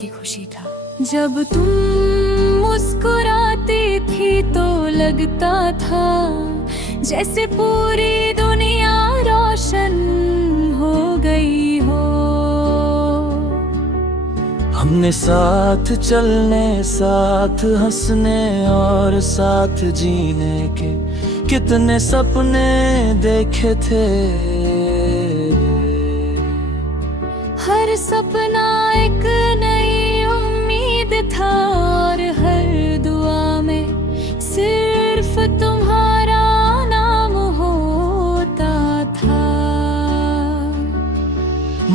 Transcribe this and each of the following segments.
की खुशी था। जब तुम मुस्कुराती थी तो लगता था जैसे पूरी दुनिया रोशन हो गई हो। हमने साथ चलने, साथ हंसने और साथ जीने के कितने सपने देखे थे। हर सपना एक नई उम्मीद था और हर दुआ में सिर्फ तुम्हारा नाम होता था।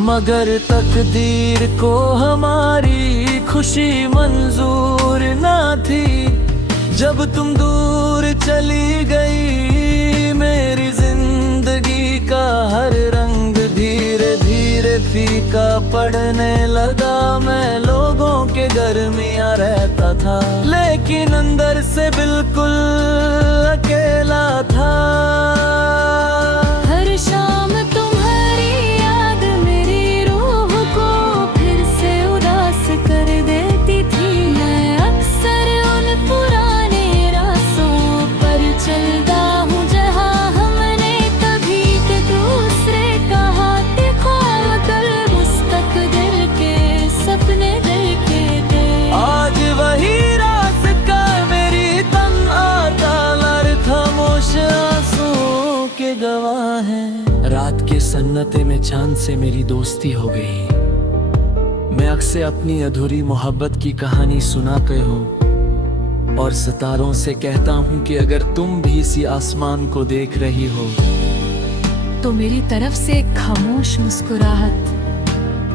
मगर तकदीर को हमारी खुशी मंजूर ना थी। जब तुम दूर चली गई, मेरी जिंदगी का हर रंग धीरे धीरे फीका पड़ने लगा। मैं लोगों के गर्मियां रहता था, लेकिन अंदर से बिल्कुल अकेला था। हर शाम तुम्हारी याद मेरी रूह को फिर से उदास कर देती थी। मैं अक्सर उन पुराने रास्तों पर चलता हूँ जहाँ हमने कभी के दूसरे का हाथ खोलकर मुस्तकबिल के सपने देखे थे। आज वही रास्ता मेरी तन आता, लर खामोश आंसुओं के गवाह हैं। रात के सन्नाटे में चांद से मेरी दोस्ती हो गई। मैं अक्सर अपनी अधूरी मोहब्बत की कहानी सुनाते हूँ और सितारों से कहता हूँ कि अगर तुम भी इसी आसमान को देख रही हो तो मेरी तरफ से एक खामोश मुस्कुराहट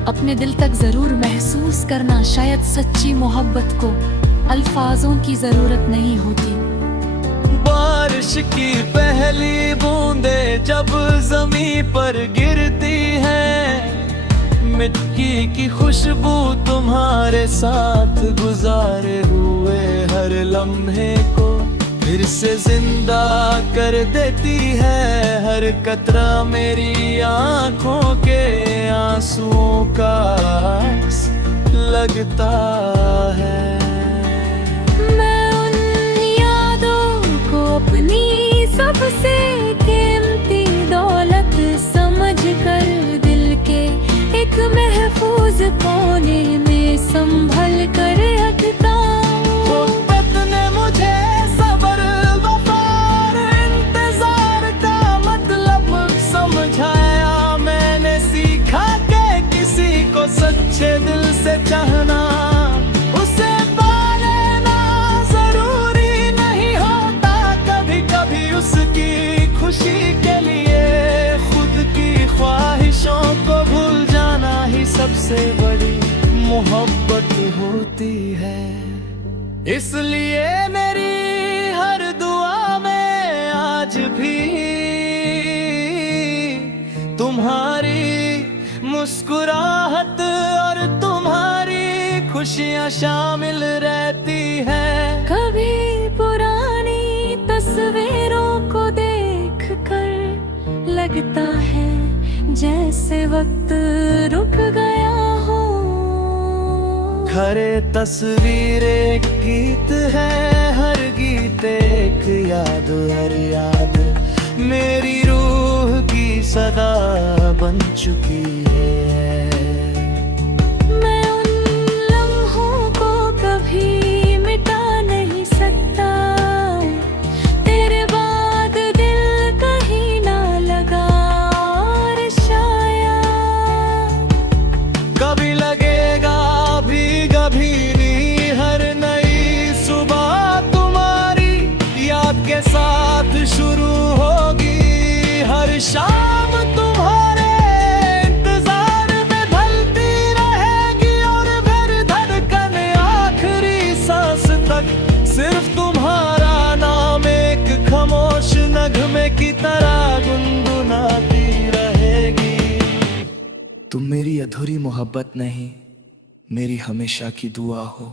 अपने दिल तक जरूर महसूस करना। शायद सच्ची मोहब्बत को अल्फाजों की जरूरत नहीं होती। बारिश की पहली बूंदें जब ज़मीं पर गिरती हैं, मिट्टी की खुशबू तुम्हारे साथ गुजारे हुए हर लम्हे को फिर से जिंदा कर देती है। हर कतरा मेरी आंखों के आंसुओं का अक्स लगता है। अपनी सबसे कीमती दौलत समझकर दिल के एक महफूज कोने में संभल कर रखता हूँ। ने मुझे सब्र, वफा और इंतजार का मतलब समझाया। मैंने सीखा कि किसी को सच्चे दिल से चाहना, खुशी के लिए खुद की ख्वाहिशों को भूल जाना ही सबसे बड़ी मोहब्बत होती है। इसलिए मेरी हर दुआ में आज भी तुम्हारी मुस्कुराहट और तुम्हारी खुशियाँ शामिल रहती हैं। कभी पुरानी तस्वीरों को लगता है जैसे वक्त रुक गया हो। खरे तस्वीर एक गीत है, हर गीत एक याद, हर याद मेरी रूह की सदा बन चुकी है। मैं उन लम्हों को कभी मिटा नहीं सकता, कभी लगेगा भी कभी नहीं। हर नई सुबह तुम्हारी याद के साथ शुरू होगी। हर शाम तुम्हारे इंतजार में ढलती रहेगी और फिर धड़कन आखिरी सांस तक सिर्फ तुम्हारा नाम एक खामोश नगमे की तरह गुनगुनाती रहेगी। तुम मेरी अधूरी मोहब्बत नहीं, मेरी हमेशा की दुआ हो।